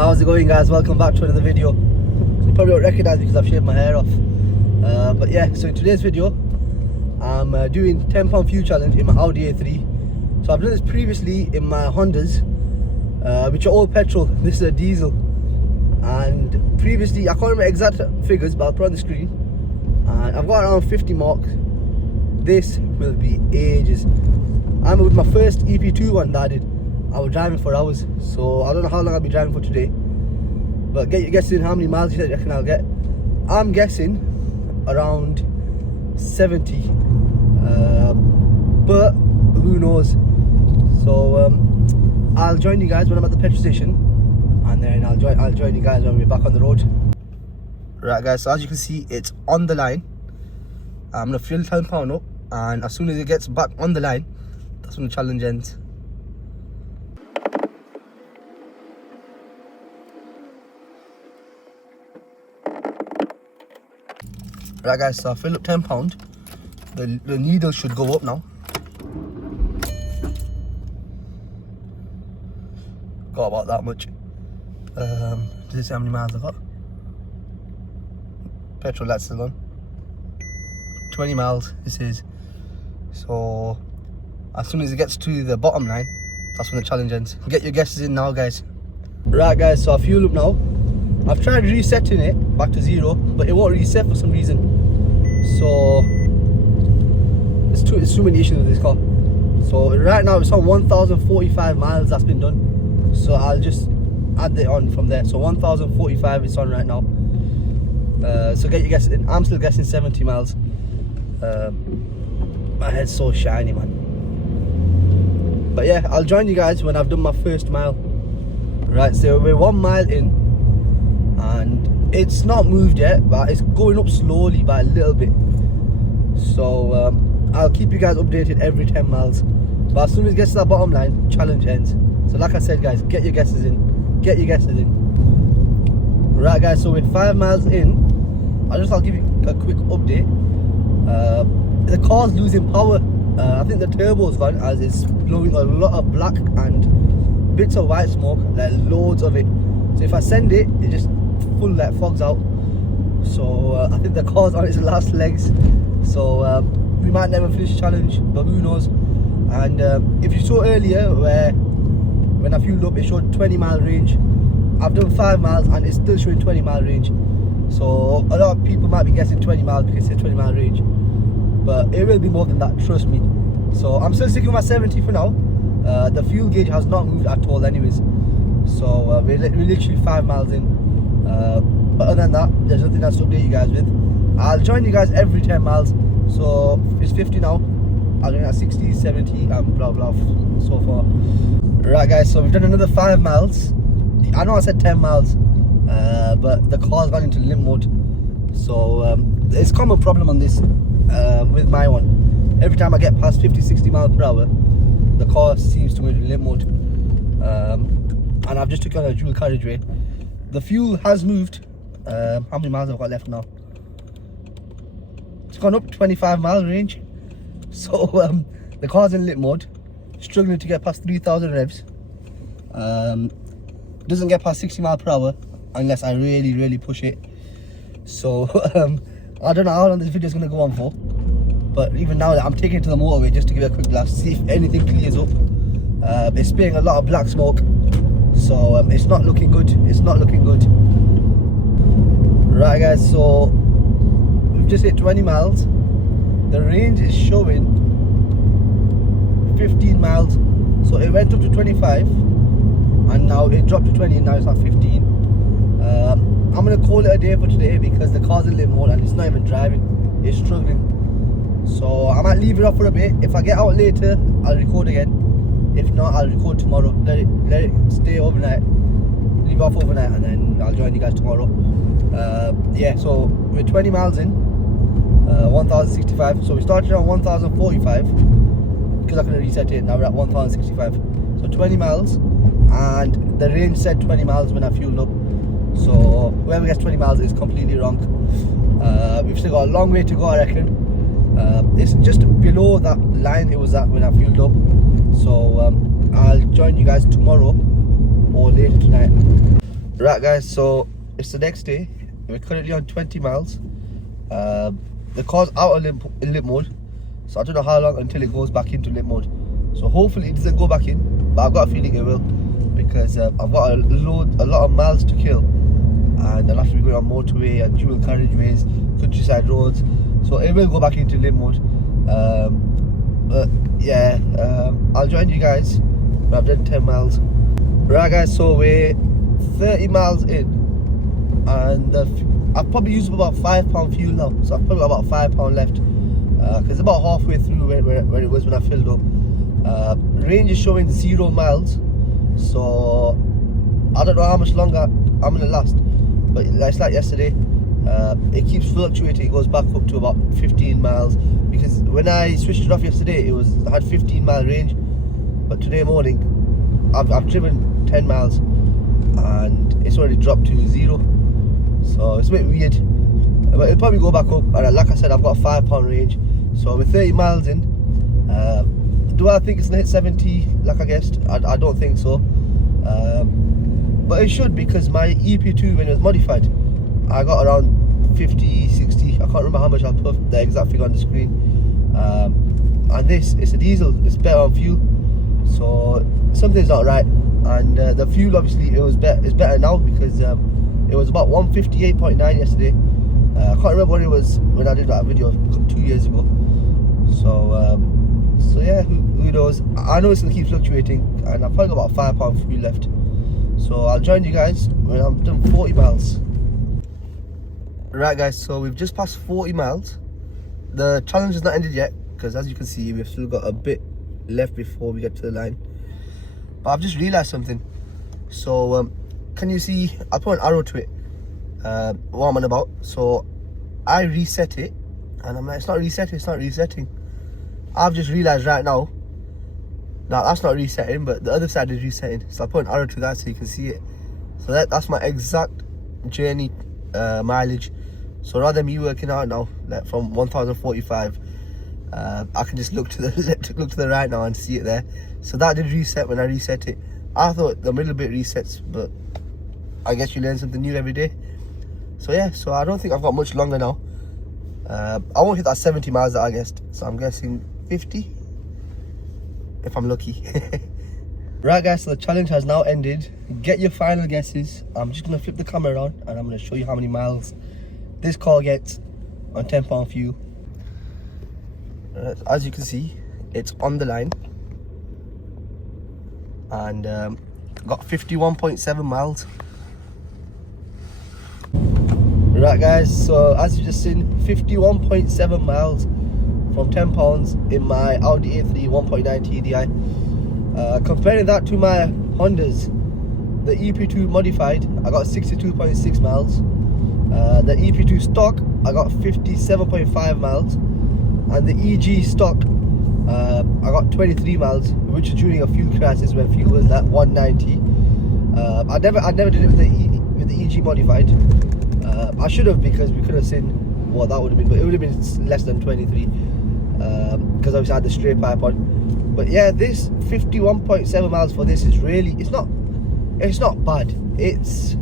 How's it going, guys? Welcome back to another video. You probably don't recognize me because I've shaved my hair off. But yeah, so in today's video I'm doing £10 fuel challenge in my Audi A3. So I've done this previously in my Hondas, which are all petrol. This is a diesel, and previously I can't remember exact figures, but I'll put on the screen, and I've got around 50 marks. This will be ages. I'm with my first EP2 one that I did. I was driving for hours, so I don't know how long I'll be driving for today. But get your guesses in how many miles you reckon I'll get. I'm guessing around 70, but who knows. So I'll join you guys when I'm at the petrol station, and then I'll join you guys when we're back on the road. Right, guys, so as you can see, it's on the line. I'm gonna fill £10 up, and as soon as it gets back on the line, that's when the challenge ends. Right, guys, so I filled up £10. The needle should go up now. Got about that much. Does it say how many miles I got? Petrol light's still on. 20 miles this is. So as soon as it gets to the bottom line, that's when the challenge ends. Get your guesses in now, guys. Right, guys, so I fuel up now. I've tried resetting it back to 0, but it won't reset for some reason. So there's too many issues with this car. So right now it's on 1,045 miles that's been done. So I'll just add it on from there. So 1,045 it's on right now. So get your guess in. I'm still guessing 70 miles. My head's so shiny, man. But yeah, I'll join you guys when I've done my first mile. Right, so we're 1 mile in, and it's not moved yet, but it's going up slowly by a little bit. So I'll keep you guys updated every 10 miles. But as soon as it gets to that bottom line, challenge ends. So like I said, guys, get your guesses in. Get your guesses in. Right, guys, so we're 5 miles in. I'll give you a quick update. The car's losing power. I think the turbo's gone, as it's blowing a lot of black and bits of white smoke, like loads of it. So if I send it, it just full like fogs out. So I think the car's on its last legs. So we might never finish the challenge, but who knows. And if you saw earlier where when I fueled up, it showed 20-mile range. I've done 5 miles and it's still showing 20-mile range. So a lot of people might be guessing 20 miles because it's 20-mile range, but it will be more than that, trust me. So I'm still sticking with my 70 for now. The fuel gauge has not moved at all anyways. So we're literally 5 miles in. But other than that, there's nothing else to update you guys with. I'll join you guys every 10 miles. So it's 50 now. I'm doing at 60, 70 and blah blah so far. Right, guys, so we've done another 5 miles. I know I said 10 miles, but the car's gone into limp mode. So it's a common problem on this with my one. Every time I get past 50-60 miles per hour, the car seems to go into limp mode. And I've just took on a dual carriageway. The fuel has moved. How many miles have I got left now? It's gone up 25 mile range. So the car's in limp mode, struggling to get past 3,000 revs. Doesn't get past 60 miles per hour unless I really push it. So I don't know how long this video is going to go on for, but even now I'm taking it to the motorway just to give it a quick blast, see if anything clears up. It's spitting a lot of black smoke, so it's not looking good. It's not looking good. Right, guys, so we've just hit 20 miles. The range is showing 15 miles. So it went up to 25 and now it dropped to 20 and now it's at 15. I'm gonna call it a day for today because the car's in limp mode and it's not even driving. It's struggling. So I might leave it off for a bit. If I get out later, I'll record again. If not, I'll record tomorrow. Let it stay overnight. Leave off overnight and then I'll join you guys tomorrow. Yeah, so we're 20 miles in, 1,065. So we started on 1,045 because I couldn't reset it. Now we're at 1,065. So 20 miles, and the range said 20 miles when I fueled up. So whoever gets 20 miles is completely wrong. We've still got a long way to go, I reckon. It's just below that line it was at when I fueled up. So I'll join you guys tomorrow or later tonight. Right guys, so it's the next day. We're currently on 20 miles. The car's out of limp mode, so I don't know how long until it goes back into limp mode. So hopefully it doesn't go back in, but I've got a feeling it will, because I've got a lot of miles to kill, and I'll have to be going on motorway and dual carriageways, countryside roads, so it will go back into limp mode. But yeah, I'll join you guys when I've done 10 miles. Right guys, so we're 30 miles in, and I've probably used about £5 fuel now, so I've probably got about £5 left, because it's about halfway through where it was when I filled up. Range is showing 0 miles, so I don't know how much longer I'm gonna last, but it's like yesterday. It keeps fluctuating. It goes back up to about 15 miles, because when I switched it off yesterday I had 15-mile range, but today morning I've driven 10 miles and it's already dropped to 0, so it's a bit weird, but it'll probably go back up. And like I said, I've got a £5 range, so we're 30 miles in. Do I think it's gonna hit 70 like I guessed? I don't think so, but it should, because my EP2, when it was modified, I got around 50, 60, I can't remember how much. I'll put the exact figure on the screen. And this, it's a diesel, it's better on fuel, so something's not right. And the fuel, obviously it's better now, because it was about 158.9 yesterday. I can't remember what it was when I did that video 2 years ago. So yeah, who knows? I know it's gonna keep fluctuating, and I've probably got about £5 fuel left. So I'll join you guys when I'm done 40 miles. Right guys, so we've just passed 40 miles. The challenge is not ended yet, because as you can see, we've still got a bit left before we get to the line. But I've just realised something. So can you see, I'll put an arrow to it, what I'm on about. So I reset it, and I'm like, it's not resetting. I've just realised right now, that's not resetting, but the other side is resetting. So I'll put an arrow to that so you can see it. So that's my exact journey mileage. So rather than me working out now, like from 1045, I can just look to the right now and see it there. So that did reset when I reset it. I thought the middle bit resets, but I guess you learn something new every day. So yeah, so I don't think I've got much longer now. I won't hit that 70 miles that I guessed, so I'm guessing 50 if I'm lucky. Right guys, so the challenge has now ended. Get your final guesses. I'm just gonna flip the camera around and I'm gonna show you how many miles this car gets on £10 fuel. As you can see, it's on the line, and got 51.7 miles. Right guys, so as you just seen, 51.7 miles from £10 in my Audi A3 1.9 TDI. Comparing that to my Hondas, the EP2 modified, I got 62.6 miles. The EP2 stock, I got 57.5 miles. And the EG stock, I got 23 miles, which is during a fuel crisis when fuel was at 190. I never did it with the EG modified. I should have, because we could have seen what that would have been, but it would have been less than 23, because obviously I had the straight pipe on. But yeah, this 51.7 miles for this is really, it's not bad. It's,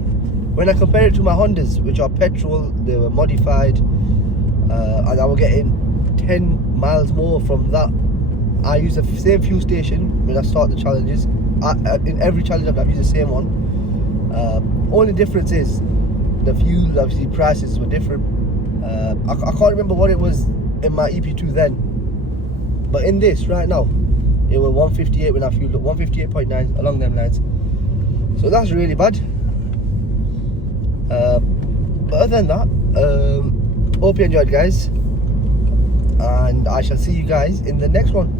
when I compare it to my Hondas, which are petrol, they were modified, and I was getting 10 miles more from that. I use the same fuel station when I start the challenges. In every challenge I've used the same one. Only difference is the fuel, obviously prices were different. I can't remember what it was in my EP2 then, but in this right now, it was 158 when I fueled up, 158.9 along them lines. So that's really bad. But other than that, hope you enjoyed guys, and I shall see you guys in the next one.